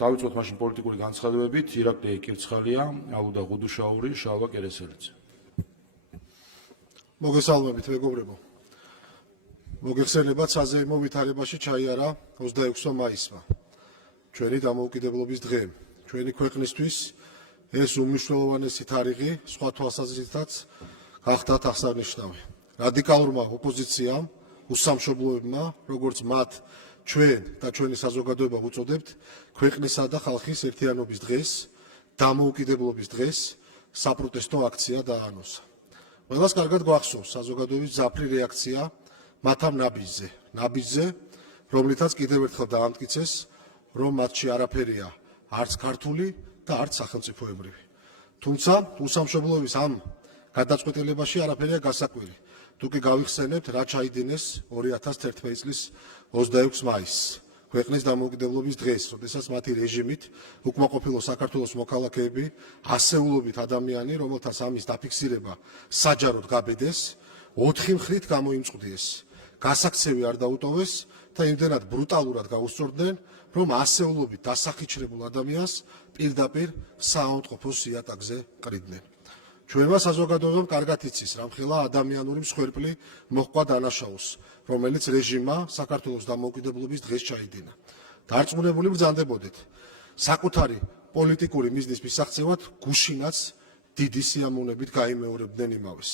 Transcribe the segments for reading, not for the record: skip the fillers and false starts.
დავიწყოთ მაშინ პოლიტიკური განცხადებებით. ირაკლი კირცხალია, ალუდა ღუდუშაური, შალვა კერესელიძე. მოგესალმებით მეგობრებო. მოგეხსენებათ საზეიმო ვითარებაში ჩაიარა 26 მაისმა. ჩვენი დამოუკიდებლობის დღე. ჩვენი ქვეყნისთვის ეს უმნიშვნელოვანესი თარიღი სხვა თვალსაზრისითაც გახდათ აღსანიშნავი. რადიკალურმა ოპოზიციამ, უსამშობლოებმა, როგორც მათ ჩვენ და ჩვენი საზოგადოება ვუწოდებთ, ქვეყნისა და ხალხის ერთიანობის დღეს, დამოუკიდებლობის დღეს საპროტესტო აქცია დაანონსა. ყველას კარგად გვახსოვს საზოგადოების მძაფრი რეაქცია მათამ ნაბიჯზე, რომლითაც კიდევ ერთხელ დაამტკიცეს, რომ მათში არაფერია არც ქართული და არც სახელმწიფოებრივი. თუმცა უსამშობლოების ამ გადაწყვეტილებაში არაფერია გასაკვირი. თუ კი გავიხსენებთ, რა ჩაიდინეს 2011 წლის 26 მაისს, ქვეყნის დამოუკიდებლობის დღეს, როდესაც მათი რეჟიმით უკმაყოფილო საქართველოს მოქალაქეები, ასეულობით ადამიანი, რომელთაც ამის დაფიქსირება საჯაროდ გაბედეს, 4 მხრით გამოიმწყვდიეს. გასაქცევი არ დაუტოვეს და იმდენად ბრუტალურად გაუსწორდნენ, რომ ასეულობით დასახიჩრებულ ადამიანს პირდაპირ საავადმყოფოს იატაკზე ყრიდნენ. ჩვენმა საზოგადოებამ კარგად იცის, რამხელა ადამიანური მსხვერპლი მოჰყვა დანაშაულს, რომელიც რეჟიმმა საქართველოს დამოუკიდებლობის დღეს ჩაიდინა. დარწმუნებული ბრძანდებოდეთ, საკუთარი პოლიტიკური მიზნის მისაღწევად გუშინაც დიდი სიამოვნებით გაიმეორებდნენ იმავეს.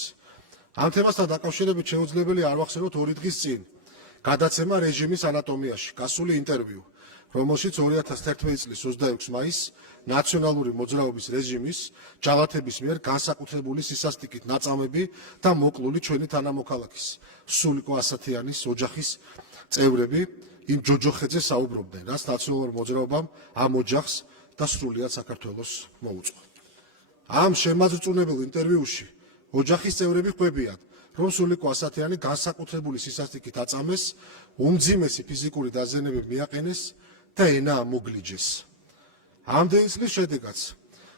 ამ თემასთან დაკავშირებით შეუძლებელი არ ვახსენოთ 2 დღის წინ გადაცემა რეჟიმის ანატომიაში გასული ინტერვიუ, რომელშიც 2011 წლის 26 მაისს ნაციონალური მოძრაობის რეჟიმის ჯალათების მიერ განსაკუთრებული სისასტიკით ნაწამები და მოკლული ჩვენი თანამოქალაქის სულიკო ასათიანის ოჯახის წევრები იმ ჯოჯოხეთზე საუბრობდნენ, რაც ნაციონალურ მოძრაობამ ამ ოჯახს და სრულიად საქართველოს მოუწყო. ამ შემაძრწუნებელ ინტერვიუში ოჯახის წევრები ხვდებიან, რომ სულიკო ასათიანი განსაკუთრებული სისასტიკით აწამეს, უმძიმესი ფიზიკური დაზიანებები მიაყენეს და ენა ამოგლიჯეს. ამდენი წლის შედეგაც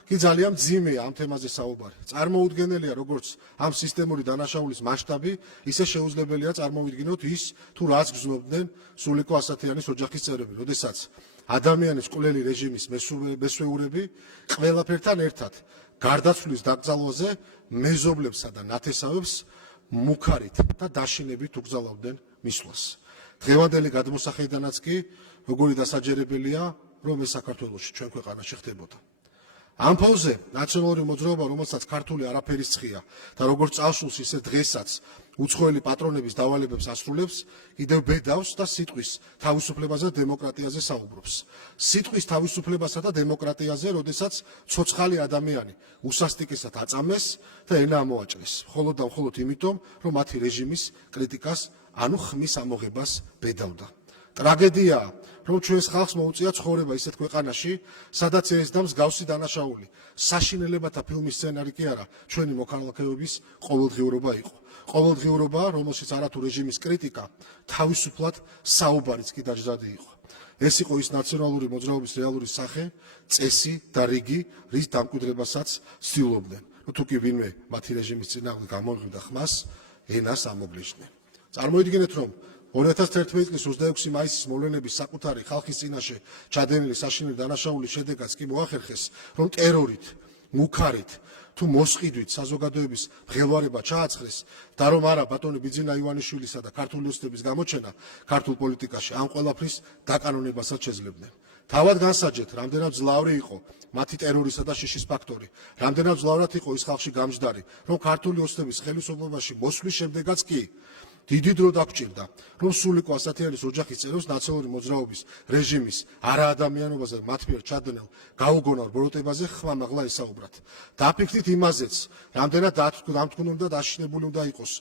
კი ძალიან მძიმეა ამ თემაზე საუბარი. წარმოუდგენელია როგორც ამ სისტემური დანაშაულის მასშტაბი, ისე შეუძლებელია წარმოვიდგინოთ ის, თუ რაც გრძნობდნენ სულიკო ასათიანის ოჯახის წევრები, როდესაც ადამიანის კვლელი რეჟიმის მესვეურები ყველაფერთან ერთად გარდაცვლის დაკრძალვაზე მეზობლებსა და ნათესავებს მუქარით და დაშინებით უგზავნდნენ მისვლას. დღევანდელი გადმოსახედიდანაც კი როგორი დასაჯერებელია, რომ ეს საქართველოში ჩვენ ქვეყანაში ხდებოდა. ამ ფონზე ნაციონალური მოძრაობა, რომელსაც ქართული არაფერის ცხია და როგორც წავსულს, ისე დღესაც უცხოელი პატრონების დავალებებს ასრულებს, კიდევ ბედავს და სიტყვის თავისუფლებაზე და დემოკრატიაზე საუბრობს. სიტყვის თავისუფლებასა და დემოკრატიაზე, როდესაც ცოცხალი ადამიანი უსასტიკესად აწამეს და ენა ამოაჭრეს, მხოლოდ და მხოლოდ იმიტომ, რომ მათი რეჟიმის კრიტიკას, ანუ ხმის ამოღებას ბედავდა. ტრაგედიაა, რომ ჩვენს ხალხს მოუწია ცხოვრება ისეთ ქვეყანაში, სადაც ეს და მსგავსი დანაშაული, საშინელებათა ფილმის სცენარი კი არა, ჩვენი მოქალაქეობის ყოველდღიურობა იყო. ყოველდღიურობა, რომელშიც არათუ რეჟიმის კრიტიკა, თავისუფლად საუბარიც კი დაждადი იყო. ეს იყო ის ნაციონალური მოძრაობის რეალური სახე, წესი და რიგი, რის დამკვიდრებასაც ცდილობდნენ. თუ კი ვინმე მათი რეჟიმის წინააღმდეგ გამოიყიდა ხმას, ენას ამოგლიჯდნენ. წარმოიდგინეთ, რომ 2011 წლის 26 მაისის მოვლენების საკუთარი ხალხის წინაშე ჩადენილი საშინელი დანაშაულის შედეგაც კი მოახერხეს, რომ ტერორით, მუქარით თუ მოსყიდვით საზოგადოების მღელვარება ჩააცხრეს და რომ არა ბატონი ბიძინა ივანიშვილისა და ქართული ოცნების გამოჩენა ქართულ პოლიტიკაში ამ ყველაფრის დაკანონებასაც შეძლებდნენ. თავად განსაჯეთ, რამდენად ძლავრი იყო მათი ტერორისა და შიშის ფაქტორი, რამდენად ძლავრად იყო ის ხალხში გამჯდარი, რომ ქართული ოცნების ხელისუფლებაში მოსვლის შემდეგაც კი დიდი დრო დაგჭირდა, რომ სულიკო ასათიანის ოჯახის წევრებს ნაციონალური მოძრაობის რეჟიმის არაადამიანობაზე მათ მიერ ჩადენილ გაუგონარ ბოროტებაზე ხმამაღლა ესაუბრათ. დაფიქრდით იმაზეც, რამდენად დამთქმული და დაშინებული უნდა იყოს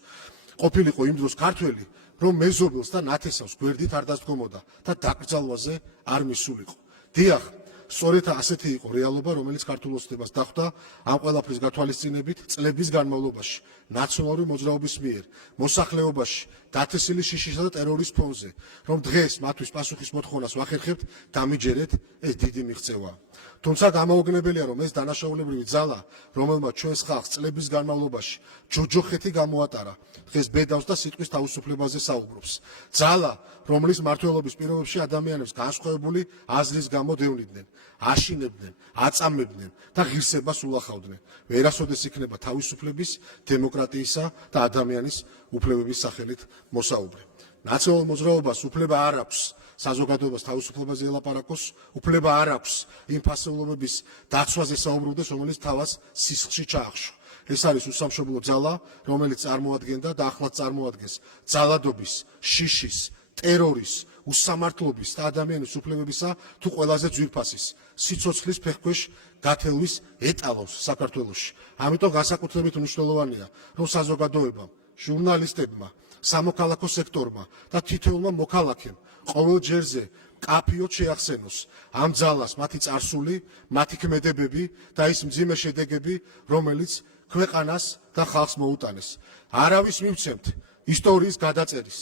ყოფილიყო იმ დროს ქართველი, რომ მეზობელს და ნათესავს გვერდით არ დასდგომოდა და დაკრძალვაზე არ მისულიყო. დიახ, სწორედ ასეთი იყო რეალობა, რომელიც ქართულ ოცნებას დახვდა ამ ყველაფრის გათვალისწინებით წლების განმავლობაში ნაციონალური მოძრაობის მიერ მოსახლეობაში დათესილი შიშისა და ტერორის ფონზე, რომ დღეს მათთვის პასუხის მოთხოვნას ვახერხებთ, დამიჯერეთ, ეს დიდი მიღწევაა. თუმცა გამაოგნებელია, რომ ეს დანაშაულებრივი ძალა, რომელმაც ჩვენს ხალხს წლების განმავლობაში ჯოჯოხეთი გამოატარა, დღეს ბედავს და სიტყვის თავისუფლებაზე საუბრობს. ძალა, რომლის მმართველობის პირობებში ადამიანებს განსხვავებული აზრის გამო დევნიდნენ, აშინებდნენ, აწამებდნენ და ღირსებას ულახავდნენ. ვერასოდეს იქნება თავისუფლების, დემოკრატიისა და ადამიანის უფლებების სახელით მოსაუბრე. ნაციონალურ მოძრაობას უფლება არ აქვს საზოგადოებას თავისუფლებაზე ელაპარაკოს, უფლება არ აქვს იმ ფასეულობების დაცვაზე საუბრობდეს, რომელიც თავას სისხლში ჩაახშო. ეს არის უსამშობლო ძალა, რომელიც წარმოადგენდა და ახლაც წარმოადგენს ძალადობის, შიშის, ტერორის, უსამართლობის და ადამიანის უფლებებისა თუ ყველაზე ძვირფასის სიცოცხლის ფეხქვეშ გათელვის ეტალონს საქართველოში. ამიტომ განსაკუთრებით მნიშვნელოვანია, რომ საზოგადოებამ, ჟურნალისტებმა, სამოქალაქო სექტორმა და თითოეულმა მოქალაქემ ყოველ ჯერზე მკაფიოდ შეახსენოს ამ ძალას მათი წარსული, მათი ქმედებები და ის მძიმე შედეგები, რომელიც ქვეყანას და ხალხს მოუტანეს. არავის მივცემთ ისტორიის გადაწერის,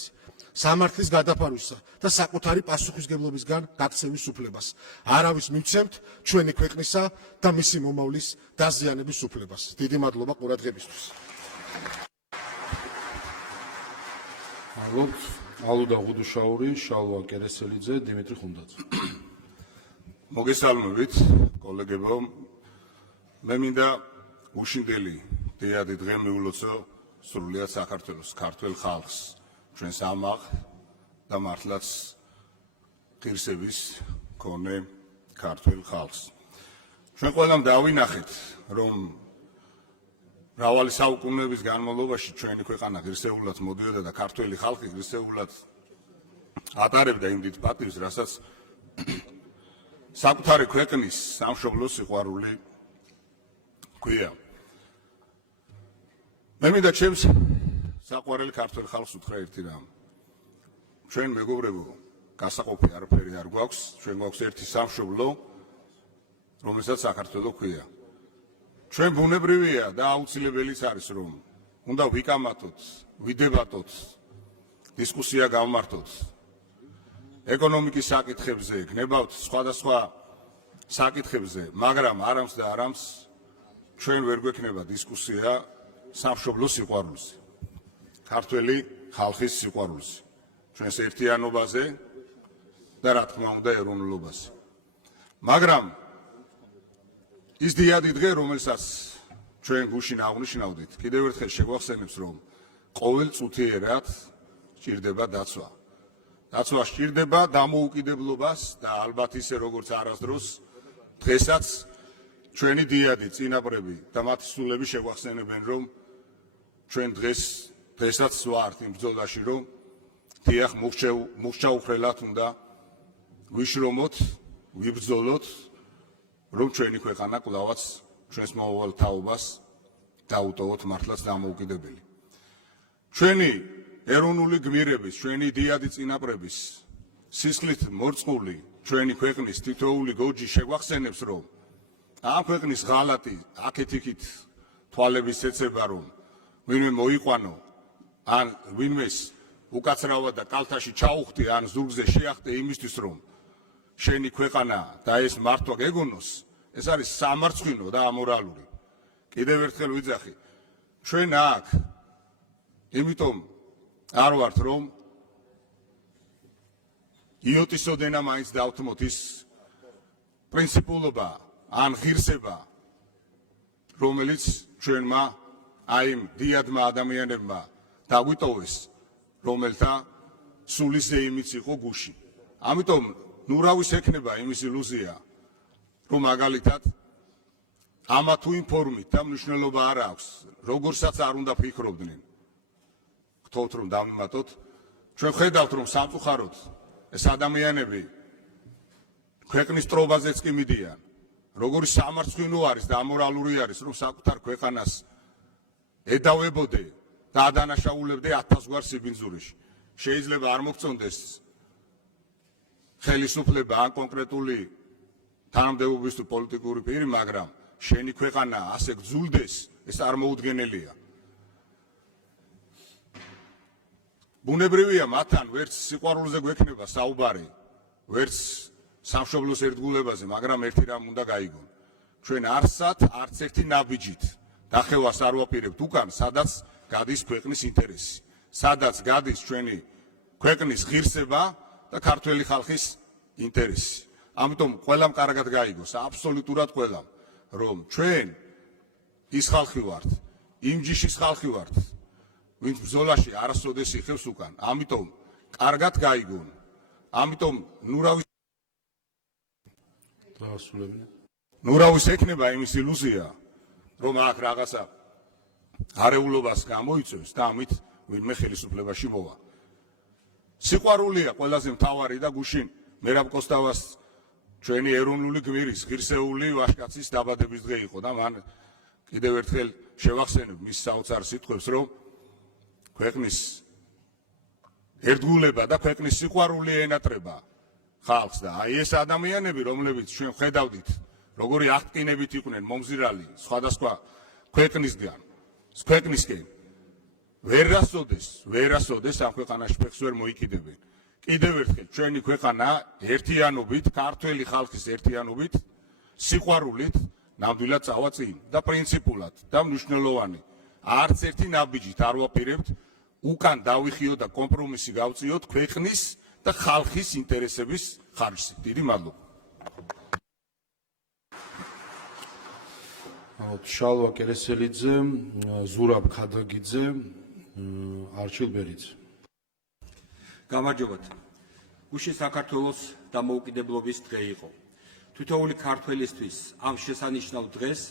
სამართლის გადაფარვისა და საკუთარი პასუხისგებლობისგან გაქცევის უფლებას. არავის მივცემთ ჩვენი ქვეყნისა და მისი მომავლის დაზიანების უფლებას. დიდი მადლობა ყურადღებისთვის. მადლობთ. ალუდა ღუდუშაური, შალვა კერესელიძე, დიმიტრი ხუნდაძე. მოგესალმებით, კოლეგებო. მე მინდა უშინდელი დიადი დღე მიულოცო სრულიად საქართველოს, ქართველ ხალხს, ჩვენს ამაღ და მართლაც ღირსების მქონე ქართველ ხალხს. ჩვენ ყველამ დავინახეთ, რომ მრავალი საუკუნეების განმავლობაში ჩვენი ქვეყანა ღირსეულად მოდიოდა და ქართველი ხალხი ღირსეულად ატარებდა იმ დიდ პატივს, რასაც საკუთარი ქვეყნის სამშობლო სიყვარული ჰქვია. მე მინდა ჩემს საყვარელ ქართველ ხალხს უთხრა ერთი რამ. ჩვენ მეგობრებო, გასაყოფი არაფერი არ გვაქვს, ჩვენ გვაქვს ერთი სამშობლო, რომელსაც საქართველო ჰქვია. ჩვენ ბუნებრივია და აუცილებელიც არის, რომ უნდა ვიკამათოთ, ვიდებატოთ, დისკუსია გავმართოთ ეკონომიკის საკითხებზე, გნებავთ სხვადასხვა საკითხებზე, მაგრამ არამს და არამს ჩვენ ვერ გვექნება დისკუსია სამშობლო სიყვარულზე, ქართველი ხალხის სიყვარულზე, ჩვენს ერთიანობაზე და რა თქმა უნდა ეროვნულობაზე. მაგრამ ის დიადი დღე, რომელსაც ჩვენ გუშინ აღნიშნავდით, კიდევ ერთხელ შეგვახსენებს, რომ ყოველ წუთიერად სჭირდება დაცვა. დაცვა სჭირდება დამოუკიდებლობას და ალბათ ისე როგორც არასდროს დღესაც ჩვენი დიადი, წინაპრები და მათი სულები შეგვახსენებენ, რომ ჩვენ დღესაც ვართ იმ ბრძოლაში, რომ დიახ მუხჩაუხრელად უნდა ვიშრომოთ, ვიბრძოლოთ, რომ ჩვენი ქვეყანა კლავაც ჩვენს მომავალ თაობას დაუტოვოთ მართლაც დამოუკიდებელი. ჩვენი ეროვნული გმირების, ჩვენი დიადი წინაპრების სისხლით მორწყული ჩვენი ქვეყნის თითოეული გოჯი შეგვახსენებს, რომ ამ ქვეყნის ღალატი აქეთ-იქით თვალების ეცება, რომ ვინმე მოიყვანო, ან ვინმეს უკაცრავად და კალთაში ჩაუხტი, ან ზურგზე შეახტე იმისთვის, რომ შენი ქვეყანა და ეს მართვა გეგონოს, ეს არის სამარცხვინო და ამორალური. კიდევ ერთხელ ვიძახი, ჩვენ აქ იმიტომ არ ვართ, რომ იოტისოდენა მაინც დავთმოთ ის პრინციპულობა ან ღირსება, რომელიც ჩვენმა აი იმ დიადმა ადამიანებმა დაგვიტოვეს, რომელთა სულის ზეიმიც იყო გუში. ამიტომ ნუ რავის ექნება იმის ილუზია, რომ მაგალითად ამა თუ იმ ფორმით და მნიშვნელობა არ აქვს, როგორცაც არ უნდა ფიქრობდნენ. გთხოვთ რომ დავიმატოთ, ჩვენ ხედავთ, რომ სამწუხაროდ ეს ადამიანები ქვეყნის ტრობაზეც კი მიდიან, როგორი სამარცხვინო არის და ამორალური არის, რომ საკუთარ ქვეყანას ედავებოდე და ადანაშაულებდე 1000 გვარ სიბინძურეში. შეიძლება არ მოგწონდეს ხელისუფლება ან კონკრეტული თანამდებობის თუ პოლიტიკური პირი, მაგრამ შენი ქვეყანა ასე გძულდეს, ეს არ მოუდგენელია. ბუნებრივია, მათთან ვერც სიყვარულზე გვექნება საუბარი, ვერც სამშობლოს ერთგულებაზე, მაგრამ ერთი რამ უნდა გაიგონ. ჩვენ არსად არც ერთი ნაბიჯით დახევას არ ვაპირებთ უკან, სადაც გადის ქვეყნის ინტერესი, სადაც გადის ჩვენი ქვეყნის ღირსება და ქართველი ხალხის ინტერესი. ამიტომ ყველამ კარგად გაიგოს, აბსოლუტურად ყველამ, რომ ჩვენ ის ხალხი ვართ, იმ ჯიშის ხალხი ვართ, ვინც ბრძოლაში არასოდეს იხევს უკან. ამიტომ კარგად გაიგონ. ამიტომ ნურავის ექნება იმის ილუზია, რომ აქ რაღაცა არეულობას გამოიწვევს და ამით ვინმე ხელისუფლებაში მოვა. სიყვარულია ყველაზე მთავარი და გუშინ მერაბ კოსტავას ჩვენი ეროვნული გმირის ღირსეული ვაჟკაცის დაბადების დღე იყო და მან კიდევ ერთხელ შევახსენებ მის საოცარ სიტყვებს, რომ ქვეყნის ერთგულება და ქვეყნის სიყვარული ენატრება ხალხს და აი ეს ადამიანები, რომლებიც ჩვენ ხედავდით, როგორი აღტკინებით იყვნენ მომზირალი სხვადასხვა ქვეყნისკენ, ვერასოდეს ამ ქვეყანაში ფეხს ვერ მოიკიდებენ. კიდევ ერთხელ ჩვენი ქვეყანა ერთიანობით, ქართველი ხალხის ერთიანობით, სიყვარულით ნამდვილად წავა წინ და პრინციპულად და მნიშვნელოვანი. არც ერთი ნაბიჯით არ ვაპირებთ უკან დავიხიოთ და კომპრომისი გავწიოთ ქვეყნის და ხალხის ინტერესების ხარჯზე. დიდი მადლობა. შალვა კერესელიძე, ზურაბ ქადაგიძე, არჩილ ბერიძე. გამარჯობათ. გუშინ საქართველოს დამოუკიდებლობის დღე იყო. თითოეული ქართველისთვის ამ შესანიშნავ დღეს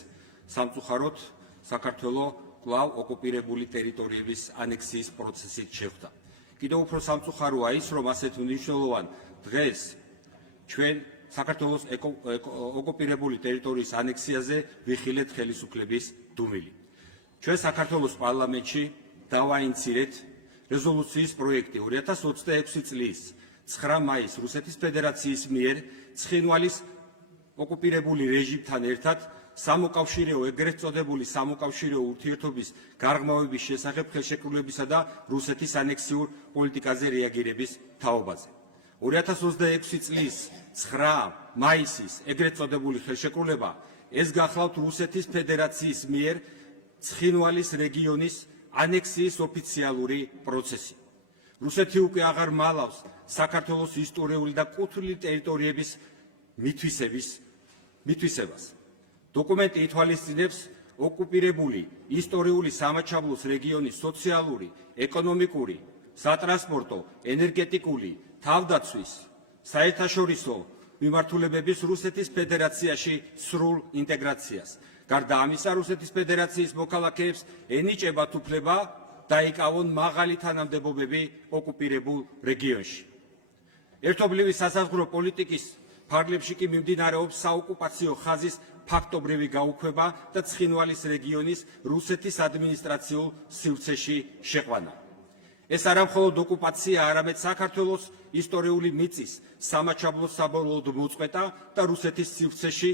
სამწუხაროდ საქართველოს კვლავ ოკუპირებული ტერიტორიების ანექსიის პროცესით შეხვდა. კიდევ უფრო სამწუხაროა ის, რომ ასეთ მნიშვნელოვან დღეს ჩვენ საქართველოს ოკუპირებული ტერიტორიის ანექსიაზე ვიხილეთ ხელისუფლების დუმილი. ჩვენ საქართველოს პარლამენტში დავაინცირეთ რეზოლუციის პროექტი 2026 წლის 9 მაისს რუსეთის ფედერაციის მიერ ცხინვალის ოკუპირებული რეჟიმთან ერთად სამოკავშირეო, ეგრეთ წოდებული სამოკავშირეო ურთიერთობის გარღვევების შესახებ ხელშეკრულებისა და რუსეთის ანექსიურ პოლიტიკაზე რეაგირების თაობაზე. 2026 წლის 9 მაისის ეგრეთ წოდებული ხელშეკრულება ეს გახლავთ რუსეთის ფედერაციის მიერ ცხინვალის რეგიონის ანექსიის ოფიციალური პროცესი. რუსეთი უკვე აღარ მალავს საქართველოს ისტორიული და კუთვნილი ტერიტორიების მითვისებას. დოკუმენტი ითვალისწინებს ოკუპირებული ისტორიული სამაჩაბლოს რეგიონის სოციალური, ეკონომიკური, სატრანსპორტო, ენერგეტიკული, თავდაცვის, საერთაშორისო მიმართულებების რუსეთის ფედერაციაში სრულ ინტეგრაციას. გარდა ამისა, რუსეთის ფედერაციის მოქალაქეებს ენიჭებათ უფლება დაიკავონ მაღალი თანამდებობები ოკუპირებულ რეგიონში. ერთობლივი სასაზღვრო პოლიტიკის ფარგლებში კი მიმდინარეობს საოკუპაციო ხაზის ფაქტობრივი გაუქმება და ცხინვალის რეგიონის რუსეთის ადმინისტრაციულ სივრცეში შეყვანა. ეს არა მხოლოდ ოკუპაცია, არამედ საქართველოს ისტორიული მიწის სამაჩაბლოს საბოლოოდ მოწყვეტა და რუსეთის სივრცეში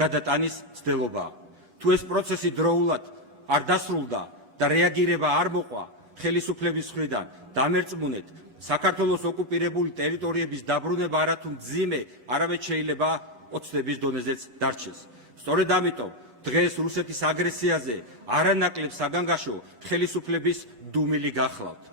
გადატანის ცდილობაა. თუ ეს პროცესი დროულად არ დასრულდა და რეაგირება არ მოყვა ხელისუფლების მხრიდან, დამერწმუნეთ, საქართველოს ოკუპირებული ტერიტორიების დაბრუნება არათუ მძიმე, არამედ შეიძლება ოცნების დონეზეც დარჩეს. სწორედ ამიტომ დღეს რუსეთის აგრესიაზე არანაკლებ საგანგაშო ხელისუფლების დუმილი გახლავთ.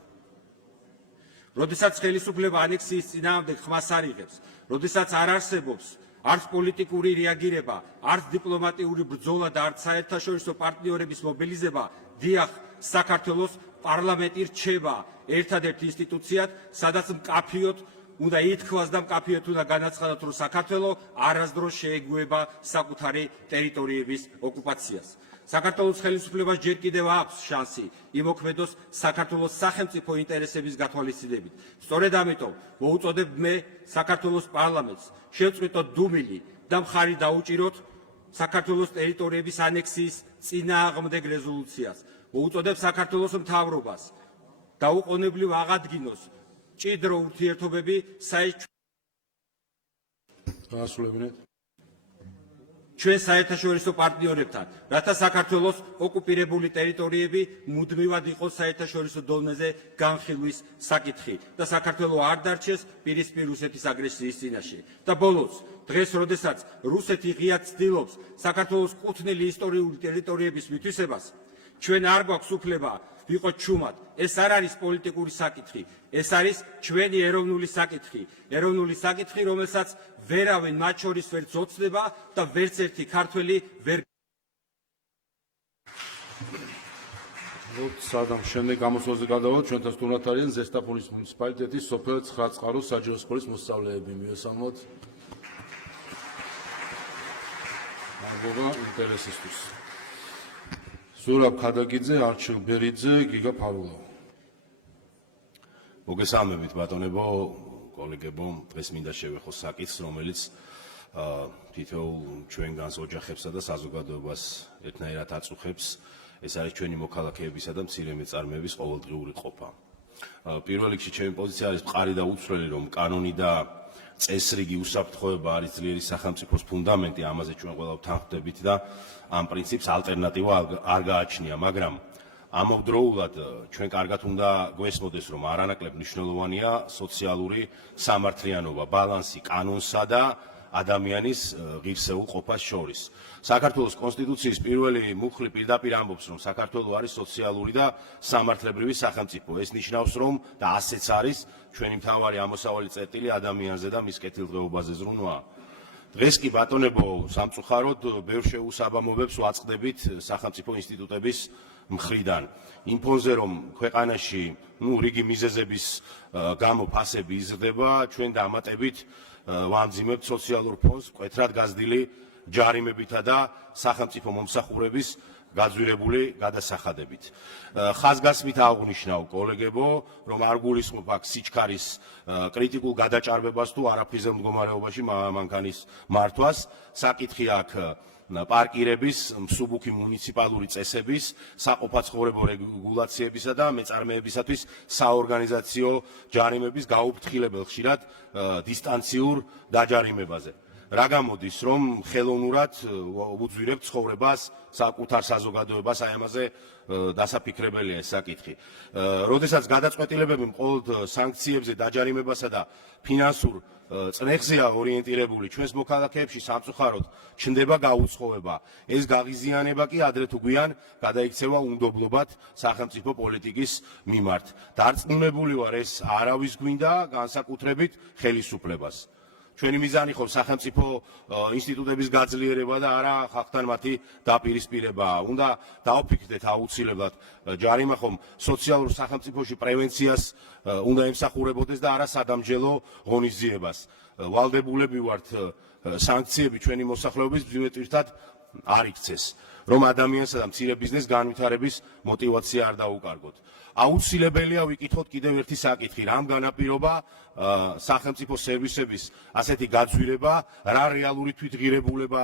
როდესაც ხელისუფლება ანექსიის წინააღმდეგ ხმას არ იღებს, როდესაც არ არსებობს არც პოლიტიკური რეაგირება, არც დიპლომატიური ბრძოლა და არც საერთაშორისო პარტნიორების მობილიზება, დიახ, საქართველოს პარლამენტი რჩება ერთადერთ ინსტიტუციად, სადაც მკაფიოდ უნდა ითქვას და მკაფიოდ უნდა განაცხადოთ, რომ საქართველოს არასდროს შეეგუება საკუთარი ტერიტორიების ოკუპაციას. საქართველოს ხელისუფლებას ჯერ კიდევ აქვს შანსი იმოქმედოს საქართველოს სახელმწიფო ინტერესების გათვალისწინებით. სწორედ ამიტომ მოუწოდებ მე საქართველოს პარლამენტს შევწყვიტოთ დუმილი და მხარი დაუჭიროთ საქართველოს ტერიტორიების ანექსიის წინააღმდეგ რეზოლუციას. მოუწოდებ საქართველოს მთავრობას დაუყოვნებლივ აღადგინოს ჭიდრო ურთიერთობები ჩვენ საერთაშორისო პარტნიორებთან, რათა საქართველოს ოკუპირებული ტერიტორიები მუდმივად იყოს საერთაშორისო დონეზე განხილვის საკითხი და საქართველო არ დარჩეს პირისპირ რუსეთის აგრესიის წინაშე. და ბოლოს, დღეს, როდესაც რუსეთი ღიად ცდილობს საქართველოს კუთვნილი ისტორიული ტერიტორიების მითვისებას, ჩვენ არ გვაქვს უფლება ვიყოთ ჩუმად. ეს არ არის პოლიტიკური საკითხი, ეს არის ჩვენი ეროვნული საკითხი, რომელსაც ვერავინ მათ შორის ვერ ძოცდება და ვერც ერთი ქართველი ვერ სადამ შემდეგ გამოსვლაზე გადავალთ ჩვენთან სტუმრად არიან ზესტაფონის მუნიციპალიტეტის სოფელ ცხრაწყაროს საჯარო სკოლის მოსწავლეები. მივესალმოთ. მადლობა ინტერესისთვის. ზურაბ ქადაგიძე, არჩილ ბერიძე, გიგა ფარულავა. მოგესალმებით ბატონებო, კოლეგებო, დღეს მინდა შევეხო საკითხს, რომელიც თითოეულ ჩვენგანს ოჯახებსა და საზოგადოებას ერთნაირად აწუხებს. ეს არის ჩვენი მოქალაქეებისა და მცირე მეწარმეების ყოველდღიური ყოფა. პირველ რიგში ჩემი პოზიცია არის მყარი და უცვლელი, რომ კანონი და წესრიგი უსაფრთხოება არის ძლიერი სახელმწიფოს ფუნდამენტი, ამაზე ჩვენ ყველა ვთანხმდებით და ამ პრინციპს ალტერნატივა არ გააჩნია, მაგრამ ამავდროულად ჩვენ კარგად უნდა გვესმოდეს, რომ არანაკლებ მნიშვნელოვანია სოციალური სამართლიანობა, ბალანსი კანონსა და ადამიანის ღირსეულ ყოფას შორის. საქართველოს კონსტიტუციის პირველი მუხლი პირდაპირ ამბობს, რომ საქართველო არის სოციალური და სამართლებრივი სახელმწიფო. ეს ნიშნავს, რომ და ასეც არის ჩვენი მთავარი ამოსავალი წერტილი ადამიანზე და მის კეთილდღეობაზე ზრუნვა. დღეს კი ბატონებო, სამწუხაროდ ბევრ შეუსაბამობებს ვაწყდებით სახელმწიფო ინსტიტუტების მხრიდან. იმ ფონზე, რომ ქვეყანაში რიგი მიზეზების გამო ფასები იზრდება, ჩვენ დამატებით ვამძიმებთ სოციალურ ფონდს მკვეთრად გაზრდილი ჯარიმებითა და სახელმწიფო მომსახურების გაძვირებული გადასახადებით. ხაზგასმით აღვნიშნავ, კოლეგებო, რომ არ გულისხმობ აქ სიჩქარის კრიტიკულ გადაჭარბებას თუ არაფრიზე მდგომარეობაში მანქანის მართვას. საკითხი აქ პარკირების, მსუბუქი მუნიციპალური წესების, საყოფაცხოვრებო რეგულაციებისა და მეწარმეებისათვის საორგანიზაციო ჯარიმების გაუფრთხილებელ ხშირად დისტანციურ დაჯარიმებაზე. რა გამოდის, რომ ხელოვნურად უძვირებთ ცხოვრებას, საკუთარ საზოგადოებას, აი ამაზე დასაფიქრებელია ეს საკითხი. როდესაც გადაწყვეტილებები მხოლოდ სანქციებზე, დაჯარიმებასა და ფინანსურ წნეხზეა ორიენტირებული, ჩვენს მოქალაქეებში სამწუხაროდ ჩნდება გაუწყობება. ეს გაღიზიანება კი ადრე თუ გვიან გადაიქცევა უნდობლობად სახელმწიფო პოლიტიკის მიმართ. დარწმუნებული ვარ, ეს არავის გვინდა განსაკუთრებით ხელისუფლებას. ჩვენი მიზანი ხო სახელმწიფო ინსტიტუტების გაძლიერება და არა ხალხთან მათი დაპირისპირებაა. უნდა დავფიქრდეთ აუცილებლად ჯარიმა ხომ სოციალურ სახელმწიფოში პრევენციას უნდა ემსახურებოდეს და არა სადამჯელო ღონისძიებას. ვალდებულები ვართ სანქციები ჩვენი მოსახლეობის ბრძვით არ იქცეს, რომ ადამიანსა და მცირე ბიზნეს განვითარების მოტივაცია არ დაუკარგოთ. აუცილებელია ვიკითხოთ კიდევ ერთი საკითხი, რამ განაპირობა სახელმწიფო სერვისების ასეთი გაძვირება, რა რეალური თვითღირებულება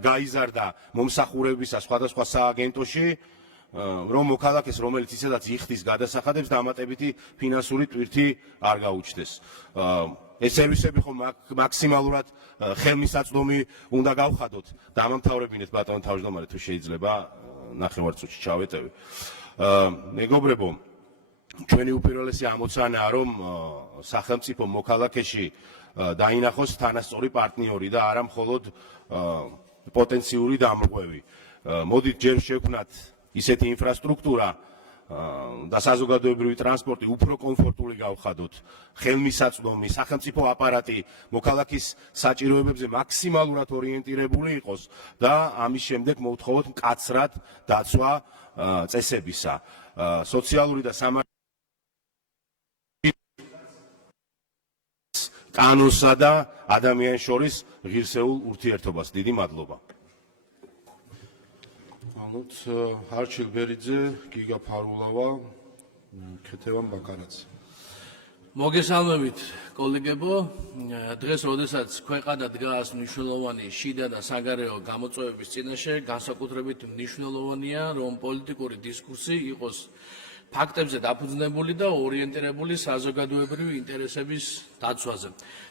გაიზარდა მომსახურებისა სხვადასხვა სააგენტოში, რომ მოქალაქეს, რომელიც ისედაც იხდის გადასახადებს, დამატებითი ფინანსური ტვირთი არ გაუჩნდეს. ეს სერვისები ხომ მაქსიმალურად ხელმისაწვდომი უნდა გავხადოთ. დამამთავრებინეთ ბატონო თავმჯდომარე, თუ შეიძლება ნახევარწუთში ჩავეტევი. მეგობრებო, ჩვენი უპირველესი ამოცანაა, რომ სახელმწიფო მოქალაქეში დაინახოს თანასწორი პარტნიორი და არა მხოლოდ პოტენციური დამრღვევი. მოდით ჯერ შევქმნათ ისეთი ინფრასტრუქტურა და საზოგადოებრივი ტრანსპორტი უფრო კომფორტული გავხადოთ, ხელმისაწვდომი სახელმწიფო აპარატი მოქალაქის საჭიროებებზე მაქსიმალურად ორიენტირებული იყოს და ამის შემდეგ მოვთხოვოთ მკაცრად დაცვა წესებისა. სოციალური და კანონსა და ადამიანის შორის ღირსეულ ურთიერთობას. დიდი მადლობა. არჩილ ბერიძე, გიგა ფარულავა, ქეთევან ბაკარაძე. მოგესალმებით, კოლეგებო. დღეს, როდესაც ქვეყანა დგას მნიშვნელოვანი შიდა და საგარეო გამოწვევების წინაშე, განსაკუთრებით მნიშვნელოვანია, რომ პოლიტიკური დისკურსი იყოს ფაქტებზე დაფუძნებული და ორიენტირებული საზოგადოებრივი ინტერესების დაცვაზე.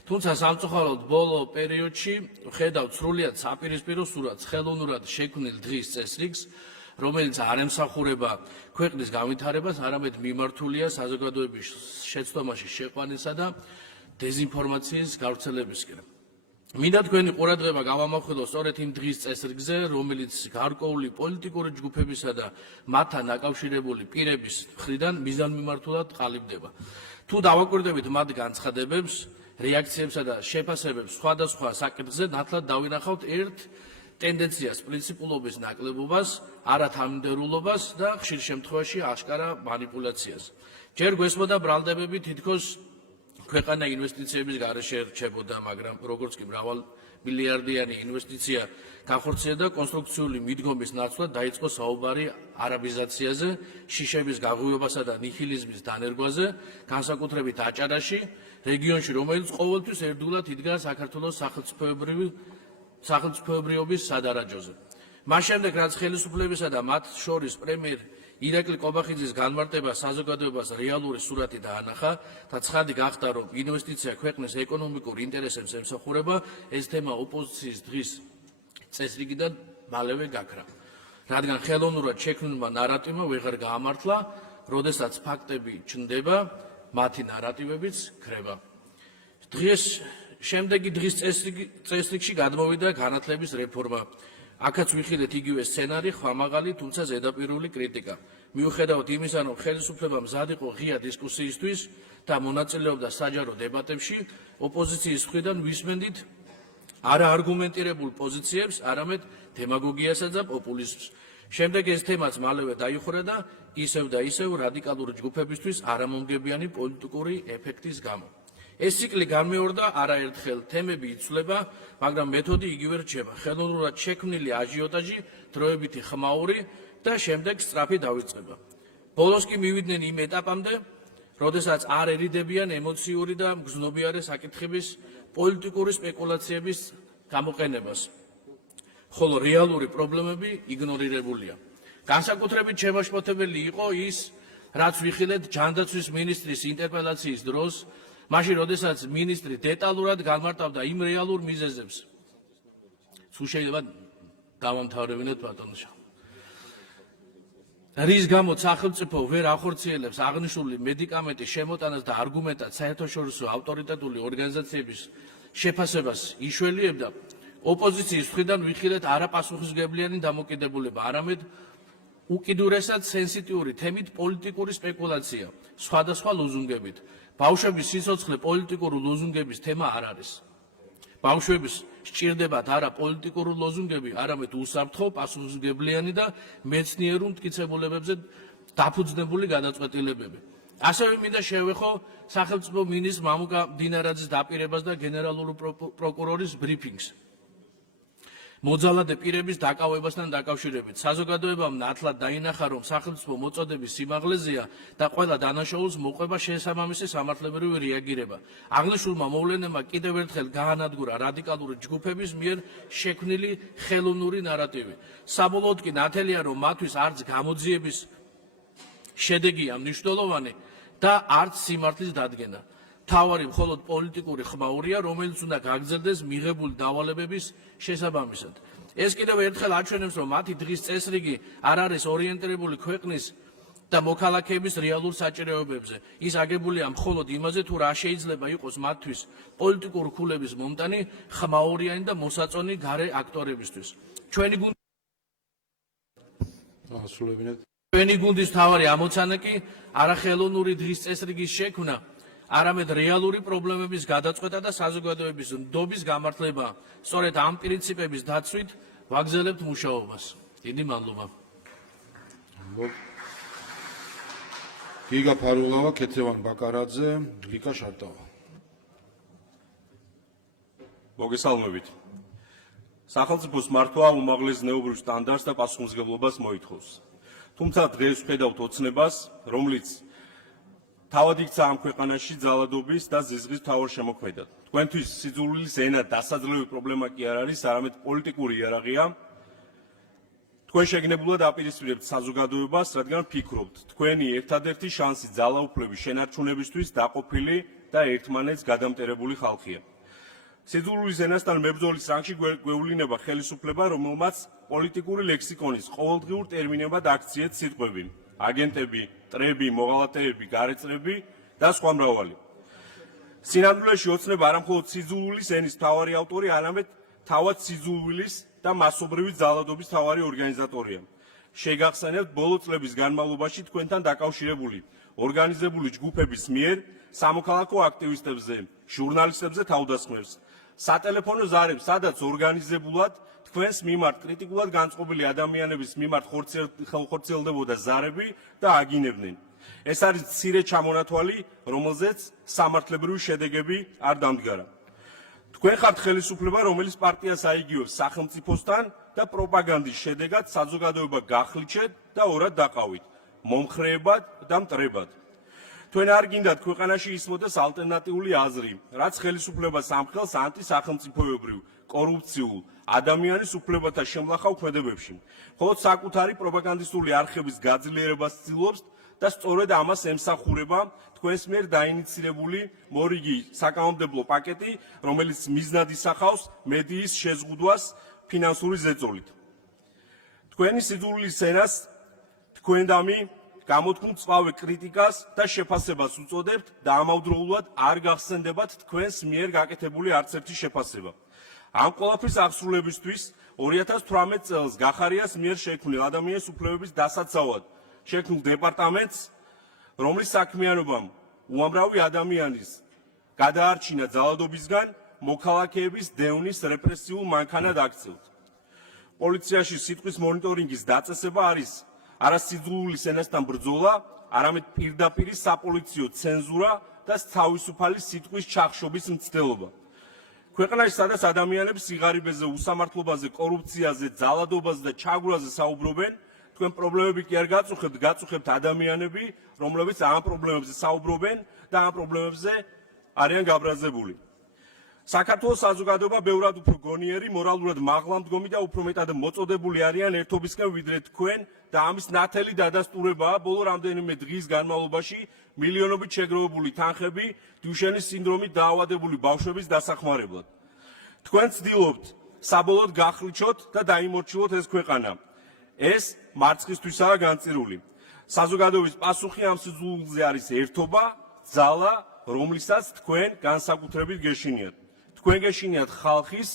თუმცა სამწუხაროდ ბოლო პერიოდში ხედავთ სრულიად საპირისპირო სურათს ხელოვნურად შექმნილ დღის წესრიგს, რომელიც არ ემსახურება ქვეყნის განვითარებას, არამედ მიმართულია საზოგადოების შეცდომაში შეყვანისა და დეზინფორმაციის გავრცელებისკენ. მინდა თქვენი ყურადღება გავამახვილო სწორედ იმ დღის წესრიგზე, რომელიც გარკვეული პოლიტიკური ჯგუფებისა და მათთან დაკავშირებული პირების მხრიდან მიზანმიმართულად ყალიბდება. თუ დავაკვირდებით მათ განცხადებებს, რეაქციებსა და შეფასებებს სხვადასხვა საკითხზე, ნათლად დავინახავთ ერთ ტენდენციას, პრინციპულობის ნაკლებობას, არათანმიმდევრულობას და ხშირ შემთხვევაში აშკარა მანიპულაციას. ჯერ გვესმოდა ბრალდებები თითქოს ქვეყანა ინვესტიციების გარეშე რჩებოდა, მაგრამ როგორც კი მრავალ მილიარდიანი ინვესტიცია განხორციელდა კონსტრუქციული მიდგომის ნაცვლად დაიწყო საუბარი არაბიზაციაზე, შიშების გაღვივებასა და ნიჰილიზმის დანერგვაზე, განსაკუთრებით აჭარაში, რეგიონში, რომელიც ყოველთვის ერთდროულად იდგა საქართველოს სახელმწიფოებრიობის სადარაჯოზე. მას შემდეგ, რაც ხელისუფლებისა და მათ შორის პრემიერ ირაკლი კობახიძის განმარტება საზოგადოებას რეალური სურათი დაანახა და ცხადი გახდა, რომ ინვესტიცია ქვეყნის ეკონომიკურ ინტერესებს ემსახურება, ეს თემა ოპოზიციის დღის წესრიგიდან მალევე გაქრა. რადგან ხელოვნურად შექმნილმა ნარატივმა ვეღარ გაამართლა, როდესაც ფაქტები ჩნდება, მათი ნარატივებიც ქრება. დღეს შემდეგი დღის წესრიგში გადმოვიდა განათლების რეფორმა. აქაც ვიხილეთ იგივე სცენარი, ხმამაღალი, თუმცა ზედაპირული კრიტიკა. მიუხედავად იმისა, რომ ხელისუფლება მზად იყო ღია დისკუსიისთვის და მონაწილეობდა საჯარო დებატებში, ოპოზიციის მხრიდან ვისმენდით არაარგუმენტირებულ პოზიციებს, არამედ დემაგოგიასა და პოპულიზმს. შემდეგ ეს თემაც მალევე დაიხურა და ისევ რადიკალური ჯგუფებისთვის არამომგებიანი პოლიტიკური ეფექტის გამო. ეს ციკლი განმეორდა არაერთხელ, თემები იცვლება, მაგრამ მეთოდი იგივე რჩება. ხელოვნურად შექმნილი აჟიოტაჟი, დროებითი ხმაური და შემდეგ სწრაფი დავიწყება. ბოლოს კი მივიდნენ იმ ეტაპამდე, როდესაც არ ერიდებიან ემოციური და მგზნობიარე საკითხების პოლიტიკური სპეკულაციების გამოყენებას, ხოლო რეალური პრობლემები იგნორირებულია. განსაკუთრებით შემაშფოთებელი იყო ის, რაც ვიხილეთ ჯანდაცვის მინისტრის ინტერპელაციის დროს, მაშინ, როდესაც მინისტრი დეტალურად განმარტავდა იმ რეალურ მიზეზებს. თუ შეიძლება დავამთავრებინოთ ბატონო. რის გამოც სახელმწიფო ვერ ახორციელებს აღნიშნული მედიკამენტის შემოტანას და არგუმენტად საერთაშორისო ავტორიტეტული ორგანიზაციების შეფასებას იშველიებდა, ოპოზიციის მხრიდან ვიხილეთ არაპასუხისმგებლიანი დამოკიდებულება, არამედ უკიდურესად სენსიტიური თემით პოლიტიკური სპეკულაცია, სხვადასხვა ლოზუნგებით. ბავშვების სიცოცხლე პოლიტიკური ლოზუნგების თემა არ არის. ბავშვების სჭირდებათ არა პოლიტიკური ლოზუნგები, არამედ უსაფრთხო, პასუხისმგებლიანი და მეცნიერულ მტკიცებულებებზე დაფუძნებული გადაწყვეტილებები. ასევე მინდა შევეხო სახელმწიფო მინისტრ მამუკა დინარაძის დაპირებას და გენერალური პროკურორის ბრიფინგს. მოძალადე პირების დაკავებასთან დაკავშირებით საზოგადოებამ ნათლად დაინახა, რომ სახელმწიფო მოწოდების სიმაღლეზეა და ყველა დანაშაულს მოყვება შესაბამისი სამართლებრივი რეაგირება. აღნიშნულმა მოვლენებმა კიდევ ერთხელ გაანადგურა რადიკალური ჯგუფების მიერ შექმნილი ხელოვნური ნარატივი. საბოლოოდ კი ნათელია, რომ მათთვის არც გამოძიების შედეგია მნიშვნელოვანი და არც სიმართლის დადგენა. თავარი მხოლოდ პოლიტიკური ხმაურია, რომელიც უნდა გაგრძელდეს მიღებული დავალებების შესაბამისად. ეს კიდევ ერთხელ აჩვენებს, რომ მათი დღის წესრიგი არ არის ორიენტირებული ქვეყნის და მოქალაქეების რეალურ საჭიროებებზე. ის აგებულია მხოლოდ იმაზე, თუ რა შეიძლება იყოს მათთვის პოლიტიკური ქულების მომტანი, ხმაურიანი და მოსაწონი გარე აქტორებისთვის. ჩვენი გუნდის თავარი ამოცანა კი არახელოვნური დღის წესრიგის შექმნა, არამედ რეალური პრობლემების გადაწყვეტა და საზოგადოების ნდობის გამართლება. სწორედ ამ პრინციპების დაცვით ვაგრძელებთ მუშაობას. დიდი მადლობა. გიგა ფარულავა, ქეთევან ბაკარაძე, ლიკა შარტავა. მოგესალმებით. სახელმწიფოს მართვა უმაღლეს ზნეობრივ სტანდარტს და პასუხისმგებლობას მოითხოვს. თუმცა დღეს ვხედავთ ოცნებას, რომელიც თავად იქცა ამ ქვეყანაში ძალადობის და ზიზღის მთავარ შემოქმედად. თქვენთვის სიძულვილის ენა დასაძლევი პრობლემა კი არ არის, არამედ პოლიტიკური იარაღია. თქვენ შეგნებულად აპირისპირებთ საზოგადოებას, რადგან ფიქრობთ, თქვენი ერთადერთი შანსი ძალაუფლების შენარჩუნებისთვის დაყოფილი და ერთმანეთს გადამტერებული ხალხია. სიძულვილის ენასთან მებრძოლის რანგში გვევლინება ხელისუფლება, რომელმაც პოლიტიკური ლექსიკონის ყოველდღიურ ტერმინებად აქციეთ სიტყვები: აგენტები, მტრები, მოღალატეები, გარეწრები და სხვა მრავალი. სინამდვილეში ოცნება არამხოლოდ სიძულვილის ენის მთავარი ავტორი, არამედ თავად სიძულვილის და მასობრივი ძალადობის მთავარი ორგანიზატორია. შეგახსენებთ ბოლო წლების განმავლობაში თქვენთან დაკავშირებული ორგანიზებული ჯგუფების მიერ სამოქალაქო აქტივისტებზე, ჟურნალისტებზე თავდასხმებს, სატელეფონო ზარებს, სადაც ორგანიზებულად თქვენს მიმართ კრიტიკულად განწყობილი ადამიანების მიმართ ხორციელდებოდა ზარები და აგინებდნენ. ეს არის მცირე ჩამონათვალი, რომელზეც სამართლებრივი შედეგები არ დამდგარა. თქვენ ხართ ხელისუფლება, რომელიც პარტიას აიგივებს სახელმწიფოსთან და პროპაგანდის შედეგად საზოგადოება გახლიჩეთ და ორად დაყავით, მომხრეებად და მტრებად. თქვენ არ გინდათ ქვეყანაში ისმოდეს ალტერნატიული აზრი, რაც ხელისუფლებას ამხელს ანტისახელმწიფოებრივ, კორუფციულ, ადამიანის უფლებათა შემლახავ ქმედებებში, მხოლოდ საკუთარი პროპაგანდისტული არხების გაძლიერებას ცდილობს და სწორედ ამას ემსახურება თქვენს მიერ დაინიცირებული მორიგი საკანონმდებლო პაკეტი, რომელიც მიზნად ისახავს მედიის შეზღუდვას ფინანსური ზეწოლით. თქვენი სიძულვილის ენას თქვენდამი გამოთქმულ წყავე კრიტიკას და შეფასებას უწოდებთ და ამავდროულად არ გახსენდებათ თქვენს მიერ გაკეთებული არც ერთი შეფასება. ამ ყველაფრის აღსრულებისთვის 2018 წელს გახარიას მიერ შექმნილ ადამიანის უფლებების დასაცავად შექმნილ დეპარტამენტს, რომლის საქმიანობამ უამრავი ადამიანის გადაარჩინა ძალადობისგან მოქალაქეების დევნის რეპრესიულ მანქანად აქცევთ. პოლიციაში სიტყვის მონიტორინგის დაწესება არის არა სიძულვილის ენასთან ბრძოლა, არამედ პირდაპირი საპოლიციო ცენზურა და თავისუფალი სიტყვის ჩახშობის მცდელობა. ქვეყანაში, სადაც ადამიანებს სიღარიბეზე, უსამართლობაზე, კორუფციაზე, ძალადობაზე და ჩაგვრაზე საუბრობენ, თქვენ პრობლემები კი არ გაწუხებთ ადამიანები, რომლებიც ამ პრობლემებზე საუბრობენ და ამ პრობლემებზე არიან გაბრაზებული. საქართველოს საზოგადოება ბევრად უფრო გონიერი, მორალურად მაღლამდგომი და უფრო მეტად მოწოდებული არიან ერთობისკენ ვიდრე თქვენ და ამის ნათელი დადასტურებაა ბოლო რამდენიმე დღის განმავლობაში მილიონობით შეგროვებული თანხები დუშენის სინდრომით დაავადებული ბავშვების დასახმარებლად. თქვენ ცდილობთ საბოლოოდ გახლიჩოთ და დაიმორჩილოთ ეს ქვეყანა. ეს მარცხისთვისაა განწირული. საზოგადოების პასუხი ამ სიძულვილზე არის ერთობა, ძალა, რომლისას თქვენ განსაკუთრებით გეშინიათ. თქვენ გეშინიათ ხალხის,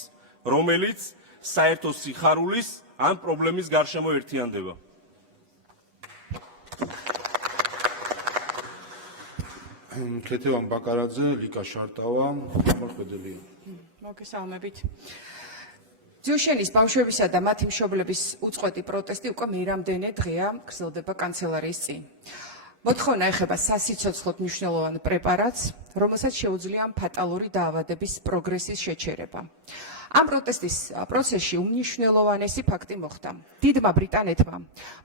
რომელიც საერთო სიხარულის ან პრობლემის გარშემო ერთიანდება. ქეთევან ბაკარაძე, ლიკა შარტავა, მოხდელია. მოგესალმებით. ძიუშენის ბავშვებისა და მათი მშობლების უწყვეტი პროტესტი უკვე მერამდენე დღეა გრძელდება კანცელარიის წინ. მოთხოვნა ეხება სასიცოცხლოდ მნიშვნელოვან პრეპარატს, რომელსაც შეუძლია ფატალური დაავადების პროგრესის შეჩერება. ამ პროტესტის პროცესში უმნიშვნელოვანესი ფაქტი მოხდა. დიდმა ბრიტანეთმა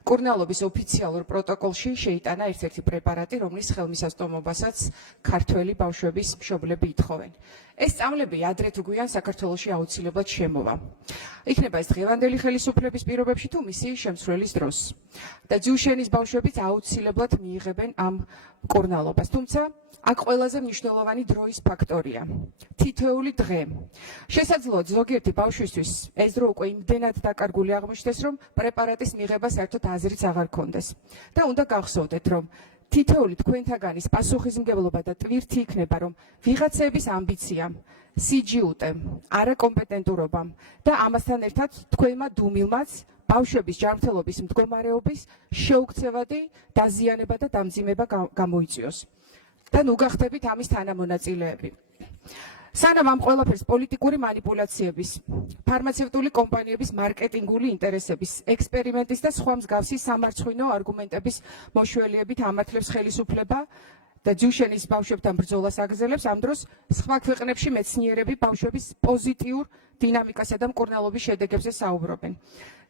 მკურნალობის ოფიციალურ პროტოკოლში შეიტანა ერთ-ერთი პრეპარატი, რომლის ხელმისაწვდომობასაც ქართველი ბავშვების მშობლები ითხოვენ. ეს სწავლები ადრე თუ გვიან საქართველოში აუცილებლად შემოვა. იქნება ეს დღევანდელი ხელისუფლების პირობებში თუ მისი შემცვლელის დროს. და ძიუშენის ბავშვებიც აუცილებლად მიიღებენ ამ მკურნალობას. თუმცა აქ ყველაზე მნიშვნელოვანი დროის ფაქტორია. თითოეული დღე. შესაძლოა ზოგიერთი ბავშვისთვის ეს დრო უკვე იმდენად დაკარგული აღმოჩნდეს, რომ პრეპარატის მიღება საერთოდ აზრიც აღარ ქონდეს. და უნდა გახსოვდეთ, რომ თითოეული თქვენთაგანის პასუხისმგებლობა და ტვირთი იქნება, რომ ვიღაცების ამბიციამ, სიჯიუტემ, არაკომპეტენტურობამ და ამასთან ერთად თქვენმა დუმილმაც ბავშვების ჯანმრთელობის მდგომარეობის შეუქცევადი დაზიანება და დამძიმება გამოიწვიოს. და ნუ გახდებით ამის თანამონაწილეები. სანამ ამ ყველაფერს პოლიტიკური манипуляციების, ფარმაცევტული კომპანიების მარკეტინგული ინტერესების, ექსპერიმენტის და სხვა მსგავსი სამარცხვინო არგუმენტების მოშველიებით ამართლებს ხელისუფლება და ძიუშენის ბავშვებთან ბრძოლას აგრძელებს, ამ დროს სხვა ქვეყნებში მეცნიერები ბავშვების პოზიტიურ დინამიკასა და მკურნალობის შედეგებზე საუბრობენ.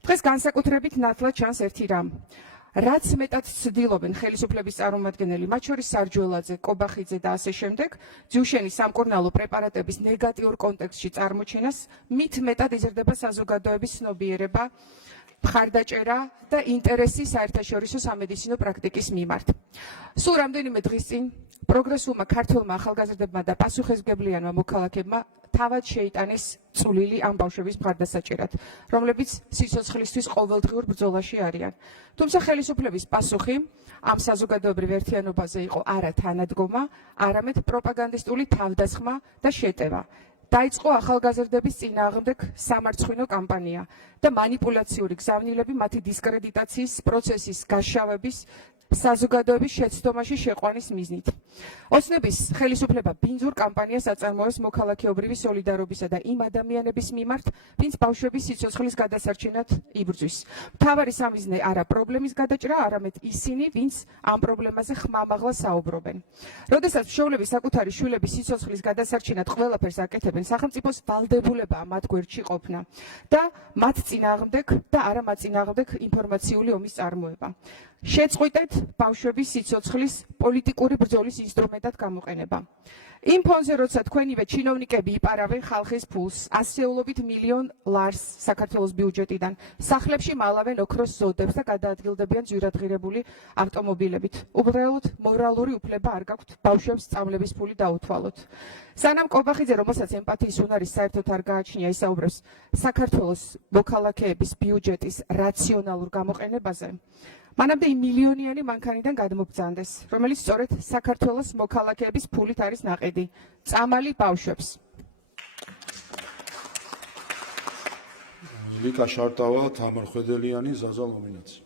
დღეს განსაკუთრებით ნათლად ჩანს ერთი რამ. რაც მეტად ცდილობენ ხელისუფლების წარმომადგენელი, მათ შორის სარჯველაძე, კობახიძე და ასე შემდეგ, ძიუშენის სამკურნალო პრეპარატების ნეგატიურ კონტექსტში წარმოჩენას, მით მეტად იზრდება საზოგადოების ცნობიერება მხარდაჭერა და ინტერესი საერთაშორისო სამედიცინო პრაქტიკის მიმართ. სულ რამდენიმე დღის წინ პროგრესულმა ქართველმა ახალგაზრდებმა და პასუხისმგებლიანმა მოქალაქეებმა თავად შეიტანეს წვლილი ამ ბავშვების მხარდასაჭერად, რომლებიც სიცოცხლისთვის ყოველდღიურ ბრძოლაში არიან. თუმცა ხელისუფლების პასუხი ამ საზოგადოებრივ ერთიანობაზე იყო არა თანადგომა, არამედ პროპაგანდისტული თავდასხმა და შეტევა. დაიწყო ახალგაზრდების წინააღმდეგ სამარცხვინო კამპანია და манипуляციური გზავნილები მათი დისკრედიტაციის პროცესის გაშავების საზოგადოების შეცდომაში შეყვანის მიზნით. ოცნების ხელისუფლება ბინძურ კამპანიას აწარმოებს მოქალაქეობრივი სოლიდარობისა და იმ ადამიანების მიმართ, ვინც ბავშვების სიცოცხლის გადასარჩენად იბრძვის. მთავარი სამიზნე არა პრობლემის გადაჭრა, არამედ ისინი, ვინც ამ პრობლემაზე ხმამაღლა საუბრობენ. როდესაც მშობლები საკუთარი შვილების სიცოცხლის გადასარჩენად ყველაფერს აკეთებენ, სახელმწიფოს ვალდებულებაა მათ გვერდში ყოფნა და მათ წინააღმდეგ და არა მათ წინააღმდეგ ინფორმაციული ომის წარმოება. შეწყვიტეთ ბავშვების სიცოცხლის პოლიტიკური ბრძოლის ინსტრუმენტად გამოყენება. იმ ფონზე, როცა თქვენივე ჩინოვნიკები იპარავენ ხალხის ფულს, ასეულობით მილიონ ლარს საქართველოს ბიუჯეტიდან, სახლებში მალავენ ოქროს ზოდებს და გადაადგილდებიან ძვირადღირებული ავტომობილებით. უბრალოდ მორალური უფლება არ გაქვთ ბავშვებს სწავლების ფული დაუთვალოთ. სანამ კობახიძე, რომელსაც ემპათიის უნარის საერთოდ არ გააჩნია, ისაუბრებს საქართველოს მოქალაქეების ბიუჯეტის რაციონალურ გამოყენებაზე, მანამდე იმ მილიონიანი მანქანიდან გადმოგბრძანდეს, რომელიც სწორედ საქართველოს მოქალაქეების ფულით არის ნაყიდი. წამალი ბავშვებს. ლიკა შარტავა, თამარ ხვედელიანი, ზაზა ნომინაცია.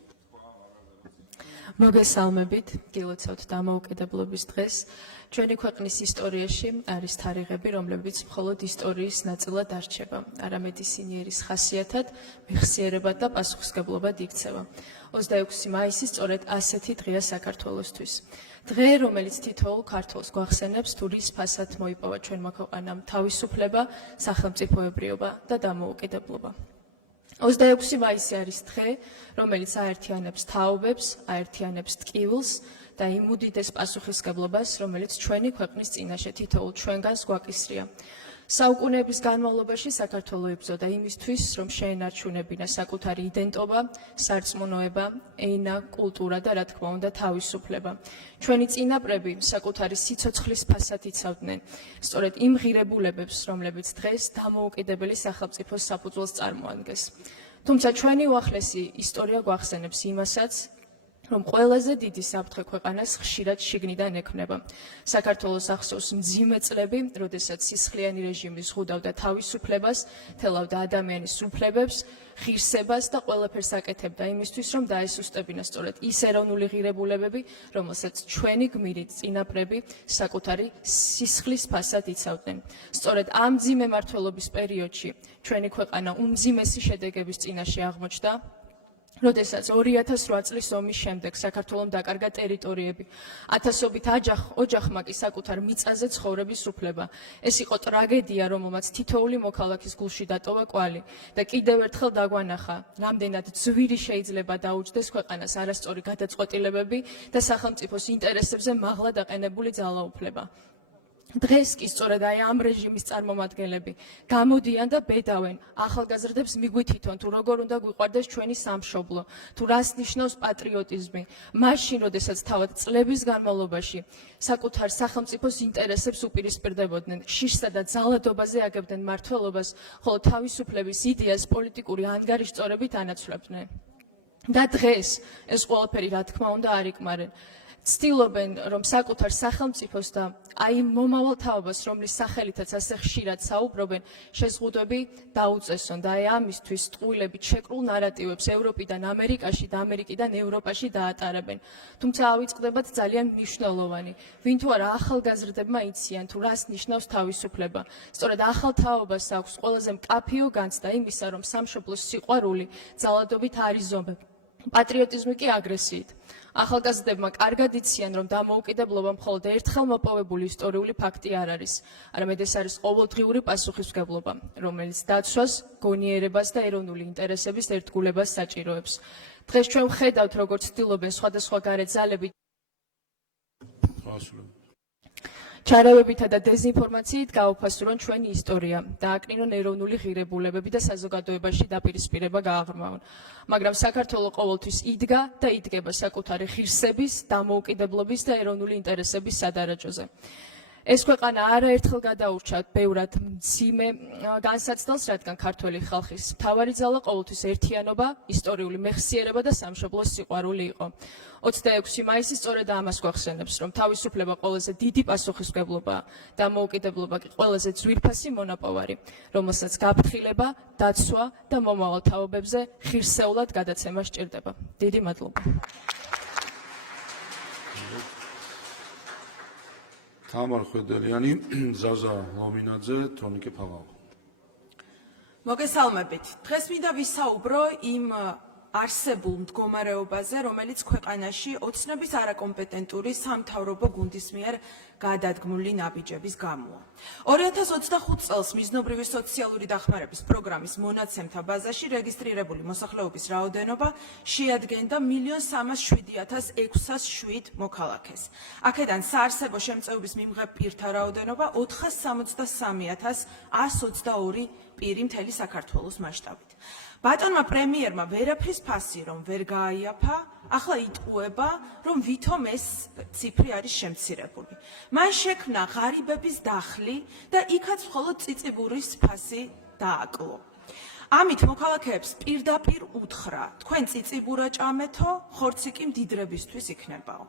მოგესალმებით, გილოცავთ დამოუკიდებლობის დღეს. ჩვენი ქვეყნის ისტორიაში არის თარიღები, რომლებიც მხოლოდ ისტორიის ნაწილად არჩება, არამედ ისინი ერის ხასიათად, მეხსიერებად და პასუხისმგებლობად იქცევა. 26 მაისი სწორედ ასეთი დღეა საქართველოსთვის. დღე, რომელიც თითოეულ ქართველს გვახსენებს, თუ რის ფასად მოიპოვა ჩვენმა ქვეყანამ თავისუფლება, სახელმწიფოებრიობა და დამოუკიდებლობა. 26 მაისი არის დღე, რომელიც აერთიანებს თაობებს, აერთიანებს ტკივილს და იმ უდიდეს პასუხისმგებლობას, რომელიც ჩვენი ქვეყნის წინაშე თითოეულ ჩვენგანს გვაკისრია. საუკუნეების განმავლობაში საქართველო იბრძოდა იმისთვის, რომ შეენარჩუნებინა საკუთარი იდენტობა, სარწმუნოება, ენა, კულტურა და რა თქმა უნდა თავისუფლება. ჩვენი წინაპრები საკუთარი სიცოცხლის ფასად იცავდნენ სწორედ იმ ღირებულებებს, რომლებიც დღეს დამოუკიდებელი სახელმწიფოს საფუძველს წარმოადგენს. თუმცა ჩვენი უახლესი ისტორია გვახსენებს იმასაც, რომ ყველაზე დიდი საფრთხე ქვეყანას ხშირად შიგნიდან ექმნება. საქართველოს ახსოვს მძიმე წლები, როდესაც სისხლიანი რეჟიმი ზღუდავდა თავისუფლებას, თელავდა ადამიანის უფლებებს, ღირსებას და ყველაფერს აკეთებდა იმისთვის, რომ დაესუსტებინა სწორედ ის ეროვნული ღირებულებები, რომელსაც ჩვენი გმირი წინაპრები საკუთარი სისხლის ფასად იცავდნენ. სწორედ ამ მძიმე მმართველობის პერიოდში ჩვენი ქვეყანა უმძიმესი შედეგების წინაშე აღმოჩნდა, როდესაც 2008 წლის ომის შემდეგ საქართველომ დაკარგა ტერიტორიები, ათასობით ოჯახმა კი საკუთარ მიწაზე ცხოვრების უფლება. ეს იყო ტრაგედია, რომელმაც თითოეული მოქალაქის გულში დატოვა კვალი და კიდევ ერთხელ დაგვანახა, რამდენად ძვირი შეიძლება დაუჯდეს ქვეყანას არასწორი გადაწყვეტილებები და სახელმწიფოს ინტერესებზე მაღლა დაყენებული ძალაუფლება. დღეს კი სწორედ აი ამ რეჟიმის წარმომადგენლები გამოდიან და ბედავენ ახალგაზრდებს მიგვითითონ, თუ როგორ უნდა გვიყვარდეს ჩვენი სამშობლო, თუ რას ნიშნავს პატრიოტიზმი. მაშინ, როდესაც თავად წლების განმავლობაში საკუთარ სახელმწიფოს ინტერესებს უპირისპირდებოდნენ, შიშსა და ძალადობაზე აგებდნენ მმართველობას, ხოლო თავისუფლების იდეას პოლიტიკური ანგარიშწორებით ანაცვლებდნენ. და დღეს ეს ყველაფერი რა თქმა უნდა არ იკმარენ. ცდილობენ, რომ საკუთარ სახელმწიფოს და აი მომავალ თაობას, რომლის სახელითაც ასე ხშირად საუბრობენ, შეზღუდვები დაუწესონ და აი ამისთვის ტყუილებით შეკრულ ნარატივებს ევროპიდან ამერიკაში და ამერიკიდან ევროპაში დაატარებენ. თუმცა ავიწყდებათ ძალიან მნიშვნელოვანი. ვინ თუ არა ახალგაზრდებმა იციან, თუ რას ნიშნავს თავისუფლება. სწორედ ახალ თაობას აქვს ყველაზე მკაფიო განცდა იმისა, რომ სამშობლოს სიყვარული ძალადობით არ იზომებ. პატრიოტიზმი კი აგრესიით. ახალგაზრდებმა კარგად იციან, რომ დამოუკიდებლობა მხოლოდ ერთხელ მოპოვებული ისტორიული ფაქტი არ არის, არამედ ეს არის ყოველდღიური პასუხისმგებლობა, რომელიც დაცვას, გონიერებას და ეროვნული ინტერესების ერთგულებას საჭიროებს. დღეს ჩვენ ვხედავთ, როგორც ცდილობენ სხვადასხვა გარე ძალები ჩარავებითა და დეზინფორმაციით გაუფასურონ ჩვენი ისტორია, დააკნინონ ეროვნული ღირებულებები და საზოგადოებაში დაპირისპირება გააღრმავონ. მაგრამ საქართველოს ყოველთვის იდგა და იდგება საკუთარი ღირსების, დამოუკიდებლობის და ეროვნული ინტერესების სადარაჯოზე. ეს ქვეყანა არაერთხელ გადაურჩა ბევრად მძიმე განსაცდელს, რადგან ქართველი ხალხის მთავარი ძალა ყოველთვის ერთიანობა, ისტორიული მეხსიერება და სამშობლოს სიყვარული იყო. 26 მაისი სწორედ ამას გვახსენებს, რომ თავისუფლება ყველაზე დიდი პასუხისმგებლობაა, დამოუკიდებლობა კი ყველაზე ძვირფასი მონაპოვარი, რომელსაც გაფრთხილება, დაცვა და მომავალ თაობებზე ღირსეულად გადაცემა სჭირდება. დიდი მადლობა. თამარ ხვედელიანი, ზაზა ლომინაძე, თონიკე ფაღავა. მოგესალმებით. დღეს მინდა ვისაუბრო იმ არსებულ მდგომარეობაზე, რომელიც ქვეყანაში ოცნების არაკომპეტენტური სამთავრობო გუნდის მიერ გადადგმული ნაბიჯების გამოა. 2025 წელს მიზნობრივი სოციალური დახმარების პროგრამის მონაცემთა ბაზაში რეგისტრირებული მოსახლეობის რაოდენობა შეადგენდა 1.307.607 მოქალაქეს. აქედან საარსებო შემწეობის მიმღებ პირთა რაოდენობა 463.122 პირი მთელი საქართველოს მასშტაბით. ბატონმა პრემიერმა ვერაფრის ფასი რომ ვერ გააიაფა, ახლა იტყუება, რომ ვითომ ეს ციფრი არის შემცირებული. მან შექმნა ღარიბების დახლი და იქაც მხოლოდ წიწიბურის ფასი დააკლო. ამით მოქალაქეებს პირდაპირ უთხრა, თქვენ წიწიბურა ჭამეთო, ხორცი კი მდიდრებისთვის იქნებაო.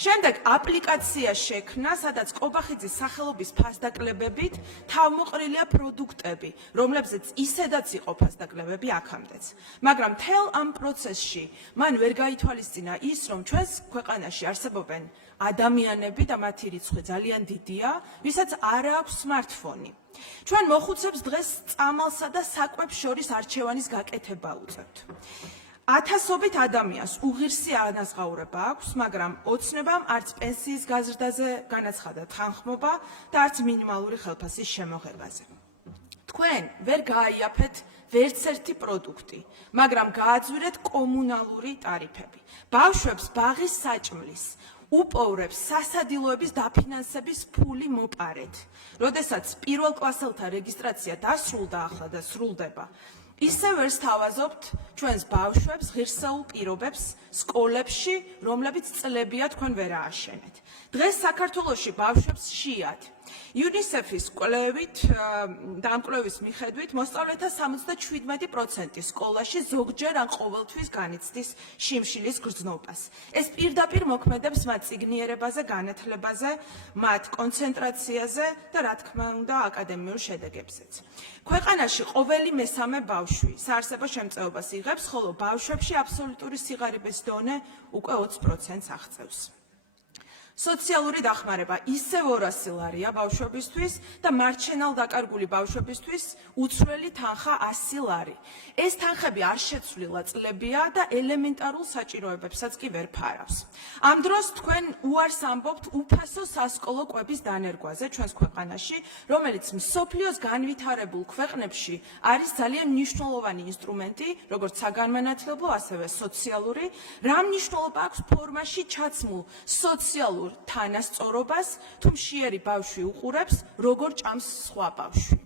შემდეგ აპლიკაცია შექმნა, სადაც ყობახიძის სახელობის ფასდაკლებებით თავმოყრილია პროდუქტები, რომლებზეც ისედაც იყო ფასდაკლებები აქამდეც. მაგრამ მთელ ამ პროცესში მან ვერ გაითვალისწინა ის, რომ ჩვენს ქვეყანაში არსებობენ ადამიანები და მათი რიცხვი ძალიან დიდია, ვისაც არ აქვს smartphone. ჩვენ მოხუცებს დღეს წამალსა და საკვებს შორის არჩევანის გაკეთება უწევთ. ათასობით ადამიანს უღირსი ანაზღაურება აქვს, მაგრამ ოცნებამ არც პენსიის გაზრდაზე განაცხადა თანხმობა და არც მინიმალური ხელფასის შემოღებაზე. თქვენ ვერ გააიაფეთ ვერც ერთი პროდუქტი, მაგრამ გააძვირეთ კომუნალური ტარიფები. ბავშვებს ბაღის საჭმლის უპოვრებს სასადილოების დაფინანსების ფული მოპარეთ. როდესაც პირველ კლასელთა რეგისტრაცია დასრულდა ახლა და სრულდება, ისევ ვერ სთავაზობთ ჩვენს ბავშვებს ღირსეულ პირობებს სკოლებში, რომლებიც წლებია თქვენ ვერ ააშენეთ. დღეს საქართველოში ბავშვებს შეიათ. UNICEF-ის კვლევის მიხედვით მოსწავლეთა 77% სკოლაში ზოგჯერ ან ყოველთვის განიცდის შიმშილის გრძნობას. ეს პირდაპირ მოქმედებს მათ წიგნიერებაზე, განათლებაზე, მათ კონცენტრაციაზე და რა თქმა უნდა აკადემიურ შედეგებზეც. ქვეყანაში ყოველი მესამე ბავშვი საარსებო შემწეობას იღებს, ხოლო ბავშვებში აბსოლუტური სიღარიბის დონე უკვე 20%-ს აღწევს. სოციალური დახმარება ისევ 200 ლარია ბავშვებისთვის და მარჩენალ დაკარგული ბავშვებისთვის უცვლელი თანხა 100 ლარი. ეს თანხები არ შეცვლილა წლებია და ელემენტარულ საჭიროებებსაც კი ვერ ფარავს. ამ დროს თქვენ უარს ამბობთ უფასო სასკოლო კვების დანერგვაზე ჩვენს ქვეყანაში, რომელიც მსოფლიოს განვითარებულ ქვეყნებში არის ძალიან მნიშვნელოვანი ინსტრუმენტი, როგორც საგანმანათლებლო, ასევე სოციალური, რა მნიშვნელობა აქვს ფორმაში ჩაცმულ სოციალურ თანასწორობას, თუ მშიერი ბავშვი უყურებს, როგორ ჭამს სხვა ბავშვი.